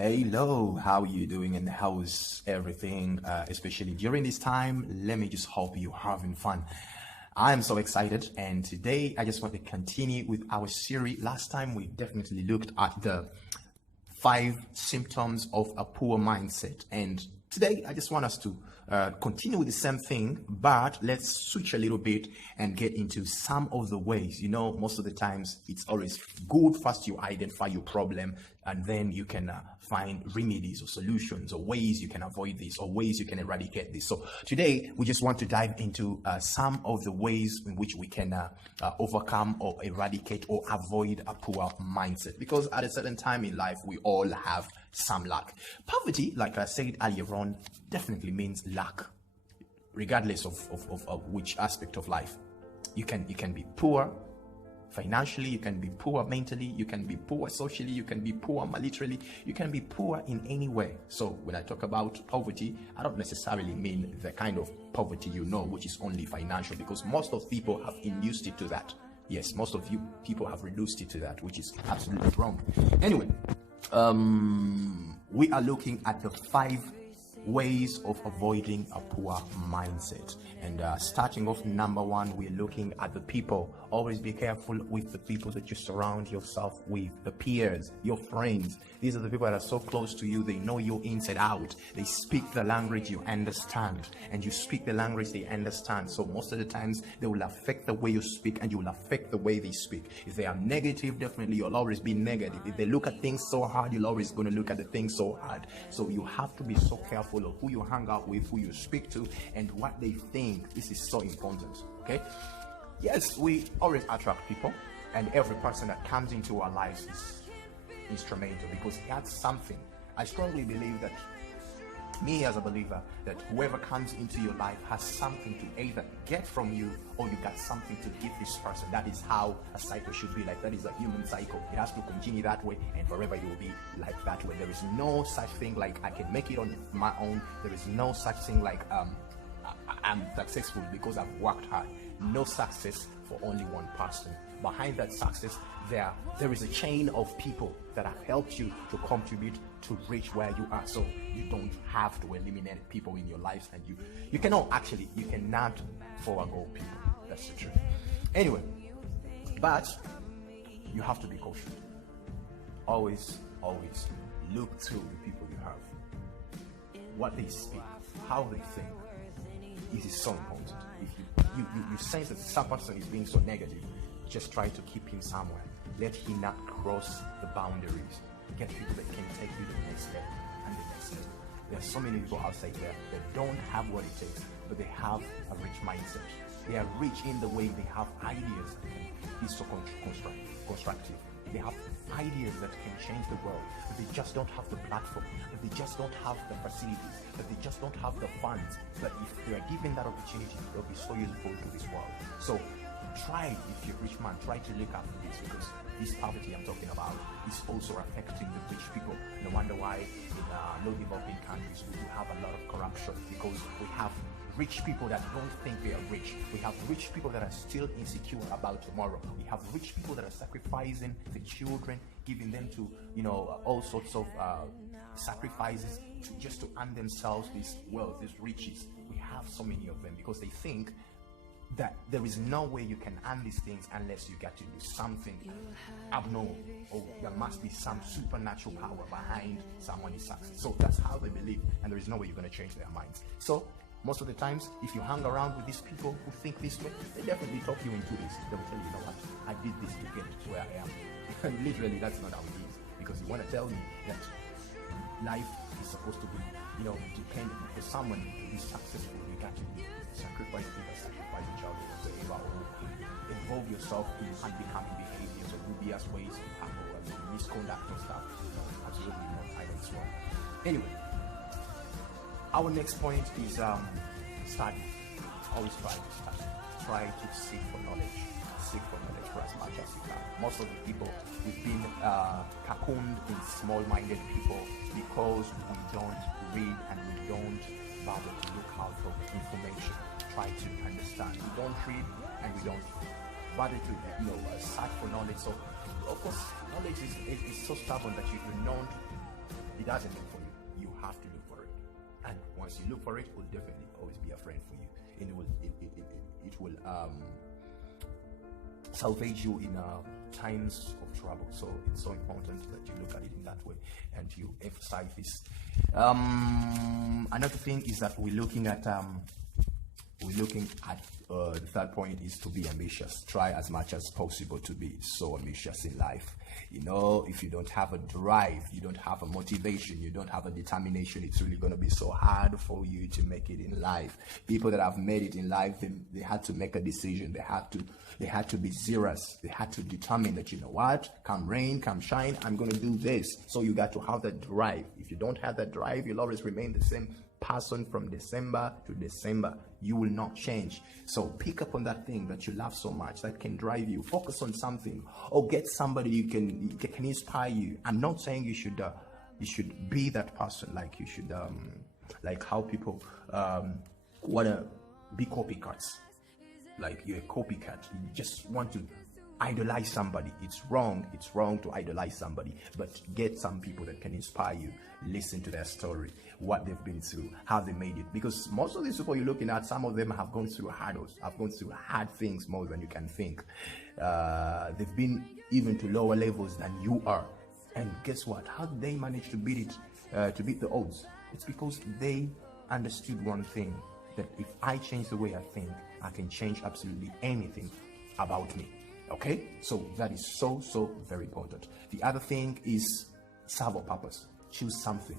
Hello, how are you doing and how's everything, especially during this time? Let me just hope you're having fun. I'm so excited, and today I just want to continue with our series. Last time we definitely looked at the 5 symptoms of a poor mindset, and today I just want us to continue with the same thing, but let's switch a little bit and get into some of the ways. Most of the times it's always good first you identify your problem, and then you can find remedies or solutions or ways you can avoid this or ways you can eradicate this. So today we just want to dive into some of the ways in which we can overcome or eradicate or avoid a poor mindset, because at a certain time in life we all have some lack. Poverty, like I said earlier on, definitely means lack, regardless of which aspect of life. You can be poor financially, you can be poor mentally, you can be poor socially, you can be poor militarily, you can be poor in any way. So when I talk about poverty, I don't necessarily mean the kind of poverty which is only financial, because most of people have induced it to that. Yes, most of you people have reduced it to that, which is absolutely wrong. Anyway, we are looking at the 5 ways of avoiding a poor mindset, and starting off, number 1, we're looking at the people. Always be careful with the people that you surround yourself with, the peers, your friends. These are the people that are so close to you. They know you inside out. They speak the language you understand, and you speak the language they understand. So most of the times they will affect the way you speak, and you will affect the way they speak. If they are negative, definitely you'll always be negative. If they look at things so hard, you're always going to look at the things so hard. So you have to be so careful of who you hang out with, who you speak to, and what they think. This is so important. Okay, yes, we always attract people, and every person that comes into our lives is instrumental because he has something. I strongly believe that, me as a believer, that whoever comes into your life has something to either get from you, or you got something to give this person. That is how a cycle should be. Like, that is a human cycle. It has to continue that way, and forever you will be like that way. There is no such thing like I can make it on my own. There is no such thing like I'm successful because I've worked hard. No success for only one person. Behind that success, there is a chain of people that have helped you to contribute to reach where you are. So you don't have to eliminate people in your lives, and you cannot forego people. That's the truth. Anyway, but you have to be cautious. Always look through the people you have, what they speak, how they think. It is so important. If you sense that some person is being so negative, just try to keep him somewhere. Let him not cross the boundaries. Get people that can take you to the next step and the next step. There are so many people outside there that don't have what it takes, but they have a rich mindset. They are rich in the way they have ideas that can be so constructive. They have ideas that can change the world, but they just don't have the platform, but they just don't have the facilities, but they just don't have the funds. But if they are given that opportunity, they'll be so useful to this world. So try, if you're a rich man, try to look after this, because this poverty I'm talking about is also affecting the rich people. No wonder why in low developing countries we do have a lot of corruption, because we have rich people that don't think they are rich. We have rich people that are still insecure about tomorrow. We have rich people that are sacrificing the children, giving them to all sorts of sacrifices just to earn themselves this wealth, these riches. We have so many of them because they think that there is no way you can earn these things unless you get to do something abnormal, or there must be some supernatural power behind someone's success. So that's how they believe, and there is no way you're going to change their minds. So most of the times, if you hang around with these people who think this way, they definitely talk you into this. They will tell you, what, I did this to get to where I am. And literally, that's not how it is. Because you want to tell me that life is supposed to be, dependent. For someone to be successful, you got to sacrifice each other, involve yourself in unbecoming behaviors or dubious ways of misconduct or stuff. No, absolutely not. I don't swear. Anyway, our next point is study. Always try to study. Try to seek for knowledge. Seek for knowledge for as much as you can. Most of the people, we've been cocooned in small-minded people because we don't read and we don't bother to look out for information. Try to understand. We don't read and we don't bother to search for knowledge. So of course knowledge is so stubborn that you do not It doesn't look for you. You have to look for it. And once you look for it, it will definitely always be a friend for you. And it will salvage you in times of trouble. So it's so important that you look at it in that way and you emphasize this. Another thing is that we're looking at the third point is to be ambitious. Try as much as possible to be so ambitious in life. You know, if you don't have a drive, you don't have a motivation, you don't have a determination, it's really going to be so hard for you to make it in life. People that have made it in life, they had to make a decision. They had to be serious. They had to determine that, you know what, come rain, come shine, I'm going to do this. So you got to have that drive. If you don't have that drive, you'll always remain the same person from December to December. You will not change. So pick up on that thing that you love so much that can drive you. Focus on something, or get somebody you can inspire you. I'm not saying you should be that person, like you should like how people want to be copycats. Like you're a copycat, you just want to idolize somebody. It's wrong to idolize somebody, but get some people that can inspire you. Listen to their story, what they've been through, how they made it. Because most of these people you're looking at, some of them have gone through hurdles, have gone through hard things more than you can think. They've been even to lower levels than you are. And guess what? How did they manage to beat the odds? It's because they understood one thing, that if I change the way I think, I can change absolutely anything about me. Okay, so that is so very important. The other thing is serve a purpose. Choose something.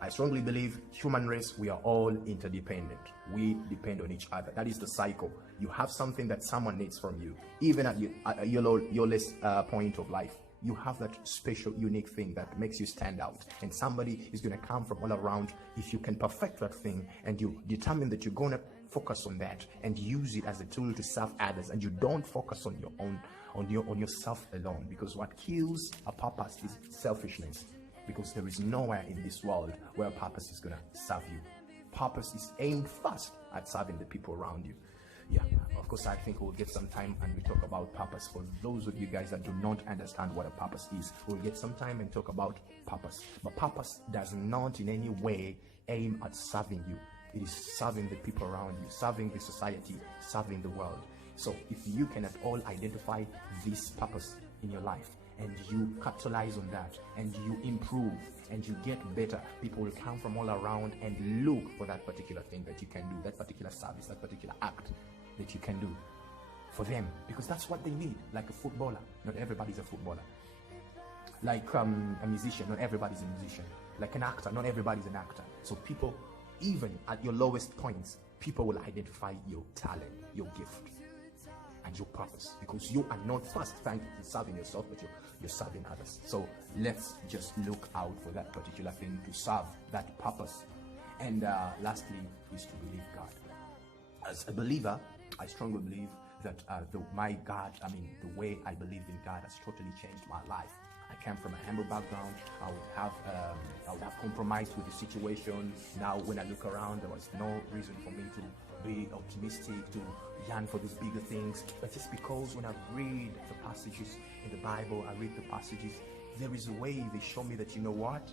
I strongly believe human race, we are all interdependent. We depend on each other. That is the cycle. You have something that someone needs from you, even at your lowest point of life. You have that special, unique thing that makes you stand out, and somebody is going to come from all around. If you can perfect that thing and you determine that you're going to focus on that and use it as a tool to serve others, and you don't focus on your own, on yourself alone, because what kills a purpose is selfishness. Because there is nowhere in this world where purpose is going to serve you. Purpose is aimed first at serving the people around you. Yeah, of course, I think we'll get some time and we talk about purpose. For those of you guys that do not understand what a purpose is, we'll get some time and talk about purpose. But purpose does not in any way aim at serving you. It is serving the people around you, serving the society, serving the world. So if you can at all identify this purpose in your life, and you capitalize on that, and you improve, and you get better, people will come from all around and look for that particular thing that you can do, that particular service, that particular act that you can do for them, because that's what they need. Like a footballer, not everybody's a footballer. Like a musician, not everybody's a musician. Like an actor, not everybody's an actor. So people, even at your lowest points, people will identify your talent, your gift, and your purpose, because you are not first serving yourself, but you're serving others. So let's just look out for that particular thing to serve that purpose. And lastly is to believe God. As a believer, I strongly believe that the way I believed in God has totally changed my life. I came from a humble background. I would have compromised with the situation. Now when I look around, there was no reason for me to be optimistic, to yearn for these bigger things. But it's because when I read the passages in the Bible, I read the passages, there is a way they show me that, you know what,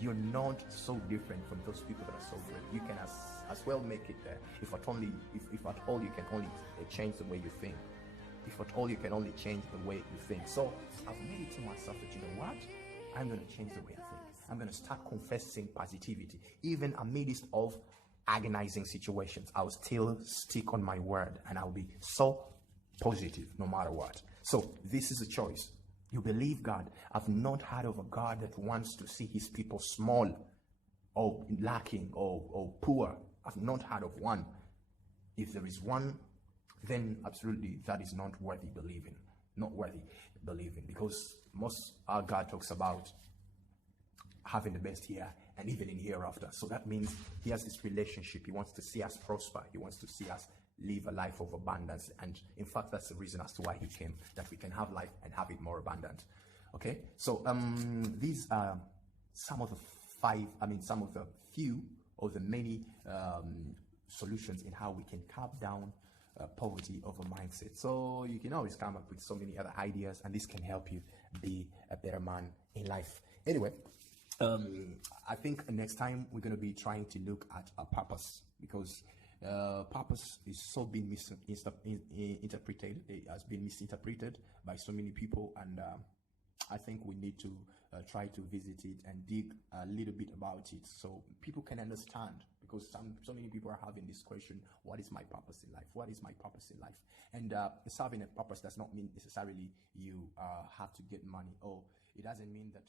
you're not so different from those people that are so great. You can as well make it there. If at all you can only change the way you think. If at all you can only change the way you think. So I've made it to myself that, you know what, I'm going to change the way I think. I'm going to start confessing positivity. Even amidst of agonizing situations, I'll still stick on my word, and I'll be so positive no matter what. So this is a choice. You believe God. I've not heard of a God that wants to see his people small or lacking or poor. I've not heard of one. If there is one, then absolutely that is not worthy believing. Not worthy believing, because most our God talks about having the best here and even in hereafter. So that means he has this relationship. He wants to see us prosper. He wants to see us live a life of abundance. And in fact, that's the reason as to why he came, that we can have life and have it more abundant. Okay, so these are some of the few or the many solutions in how we can carve down poverty of a mindset. So you can always come up with so many other ideas, and this can help you be a better man in life. Anyway, I think next time we're going to be trying to look at a purpose, because purpose is so being misinterpreted. It has been misinterpreted by so many people, and I think we need to try to visit it and dig a little bit about it so people can understand, because so many people are having this question: what is my purpose in life? What is my purpose in life? And serving a purpose does not mean necessarily you have to get money, or it doesn't mean that